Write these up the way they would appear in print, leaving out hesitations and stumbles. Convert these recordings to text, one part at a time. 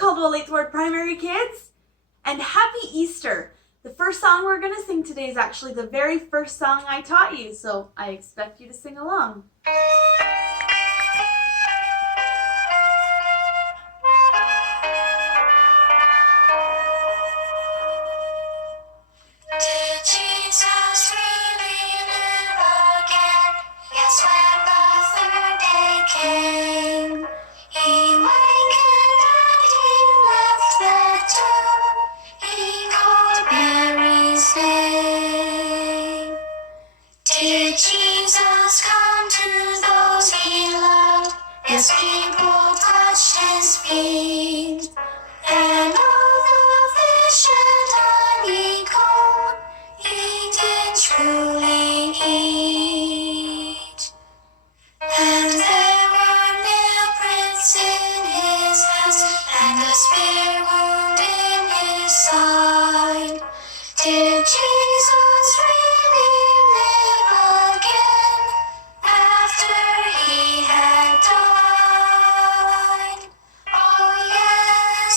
Caldwell Eighth Ward Primary kids, and happy Easter. The first song we're going to sing today is actually the very first song I taught you, so I expect you to sing along. Did Jesus really live again? Yes, when the third day came, he wakened and he left the tomb. He called Mary's name. Did Jesus come to those he loved? Yes, people touched his feet. And all the fish and honeycomb he did truly eat. And there were nail prints in his hands and a spear wound in his side. Did Jesus really live again after he had died? Oh yes,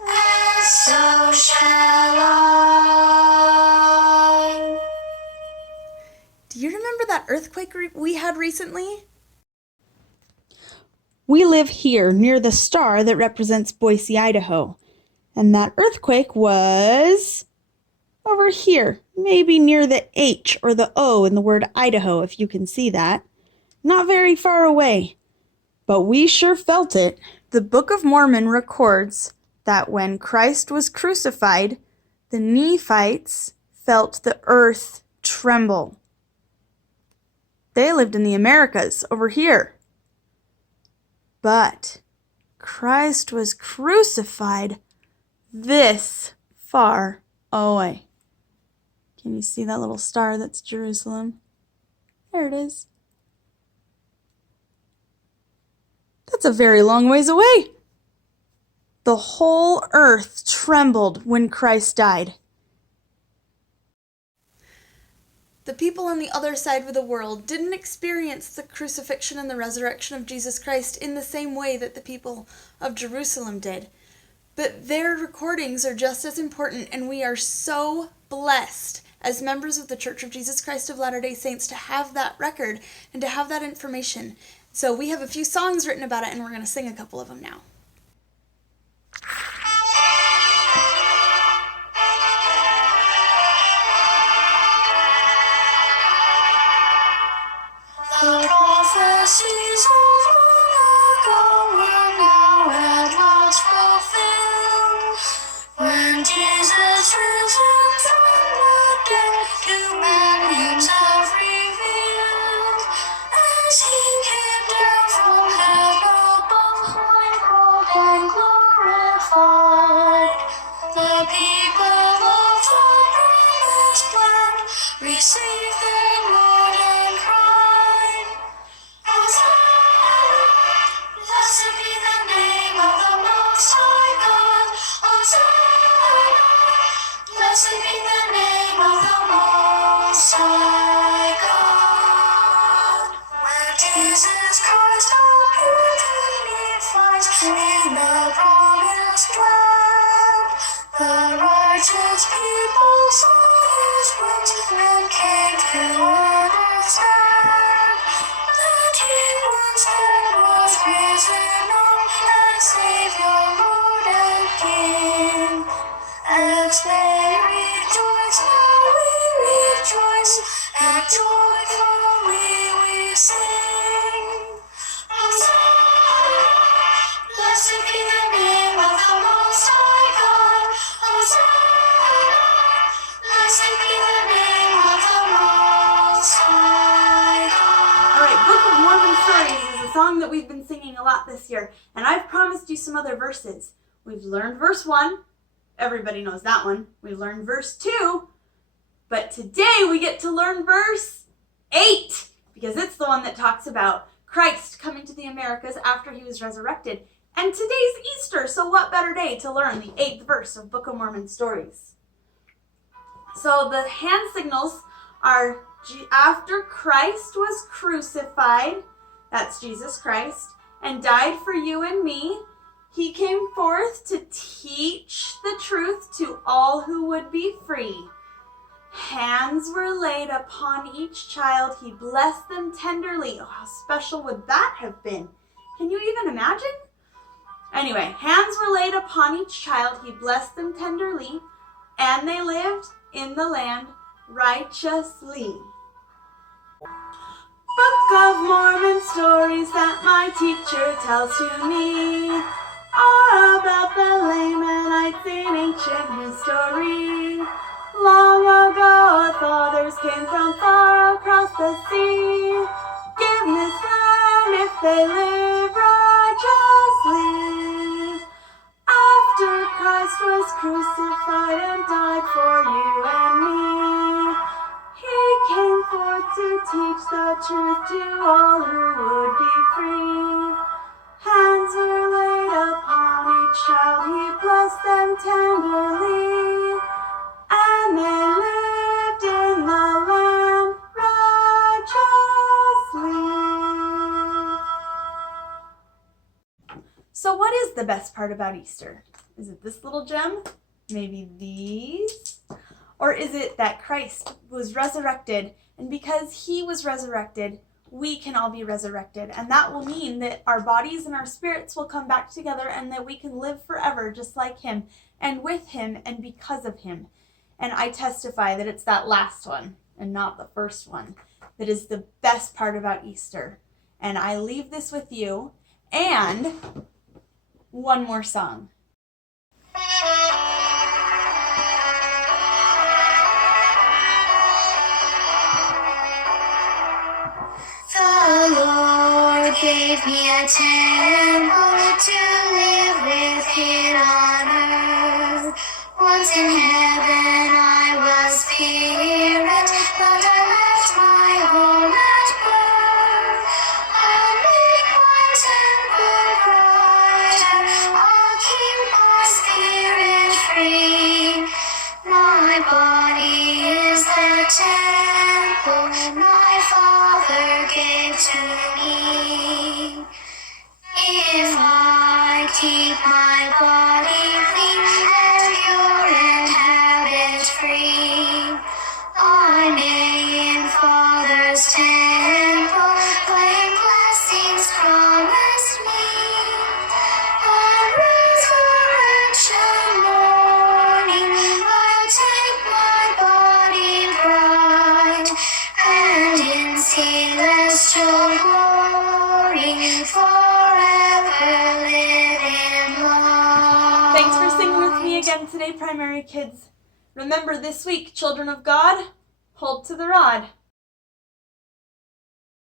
and so shall I. Do you remember that earthquake we had recently? We live here near the star that represents Boise, Idaho. And that earthquake was over here, maybe near the H or the O in the word Idaho, if you can see that. Not very far away, but we sure felt it. The Book of Mormon records that when Christ was crucified, the Nephites felt the earth tremble. They lived in the Americas, over here. But Christ was crucified this far away. Can you see that little star that's Jerusalem? There it is. That's a very long ways away. The whole earth trembled when Christ died. The people on the other side of the world didn't experience the crucifixion and the resurrection of Jesus Christ in the same way that the people of Jerusalem did. But their recordings are just as important, and we are so blessed as members of the Church of Jesus Christ of Latter-day Saints to have that record and to have that information. So we have a few songs written about it, and we're going to sing a couple of them now. The prophecies of long ago were now at last fulfilled. When Jesus risen from the dead, to man himself revealed. As he came down from heaven above, blindfold and glorified, the people of the promised land received their Lord and cried, Hosanna, blessed be the name of the Most High God. Hosanna, blessed be the name of the Most High God. When Jesus Christ appeared to Nephites in the promised land, the righteous people saw his works and came to understand that he once dead was risen up as Savior, Lord and King. As they rejoice, now we rejoice, and joyfully we sing. Hosanna, blessed be the name of the Most High God. Hosanna, blessed be the name of the Most High God. All right, Book of Mormon Stories is a song that we've been singing a lot this year, and I've promised you some other verses. We've learned verse 1. Everybody knows that one. We've learned verse 2. But today we get to learn verse 8, because it's the one that talks about Christ coming to the Americas after he was resurrected. And today's Easter, so what better day to learn the 8th verse of Book of Mormon Stories? So the hand signals are after Christ was crucified, that's Jesus Christ, and died for you and me, He came forth to teach the truth to all who would be free. Hands were laid upon each child. He blessed them tenderly. Oh, how special would that have been? Can you even imagine? Anyway, hands were laid upon each child. He blessed them tenderly, and they lived in the land righteously. Book of Mormon stories that my teacher tells to me are about the Lamanites in ancient history. Long ago our fathers came from far across the sea, given this land if they live righteously. After Christ was crucified and died for you and me, He came forth to teach the truth to all who would be free. Hands were laid upon each child, He blessed them tenderly, and they lived in the land righteously. So what is the best part about Easter? Is it this little gem? Maybe these? Or is it that Christ was resurrected, and because He was resurrected, we can all be resurrected, and that will mean that our bodies and our spirits will come back together and that we can live forever just like Him and with Him and because of Him. And I testify that it's that last one and not the first one that is the best part about Easter. And I leave this with you and one more song. The Lord gave me a temple to live within on earth. Once in heaven I was spirit, but I left my home at birth. I'll make my temple brighter, I'll keep my spirit free. My body is the temple my Father gave to me. If I keep my body clean and pure and have it free, I may in Father's temple claim blessings promised me. On resurrection morning, I'll take my body bright, and in celestial glory forever live in love. Thanks for singing with me again today, primary kids. Remember this week, children of God, hold to the rod.